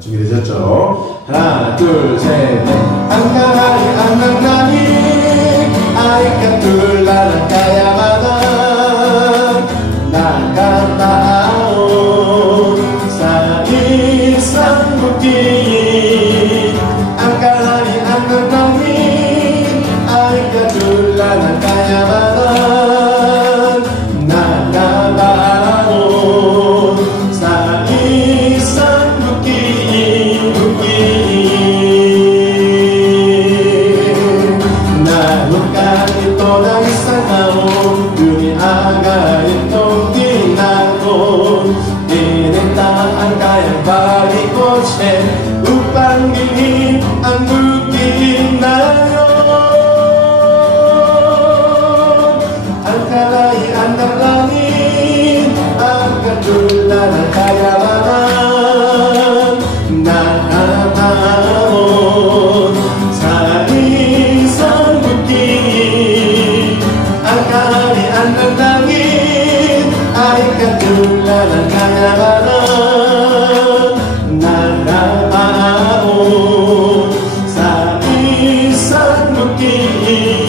준비되셨죠? 하나, 둘, 셋, 넷. 안가라니, 안나나니, 아이가 둘라라 가야마다, 나가나온 사이 삼국기. 안가라니, 안나나니, 아이가 둘라라 가야마다, 나가나온 사이 삼국기. Nalungkat ito ng isang taon, dumiaga itong ginagod. Dinita ang kayang balikotse upang gilhin ang bukid na yun. Ang kalayaan ng langit, ang katulad ng kayamanan, nakatamon sa isang bukid. Ang kaharian ng langit ay katulad ng kayamanan, nakatamon sa isang bukid.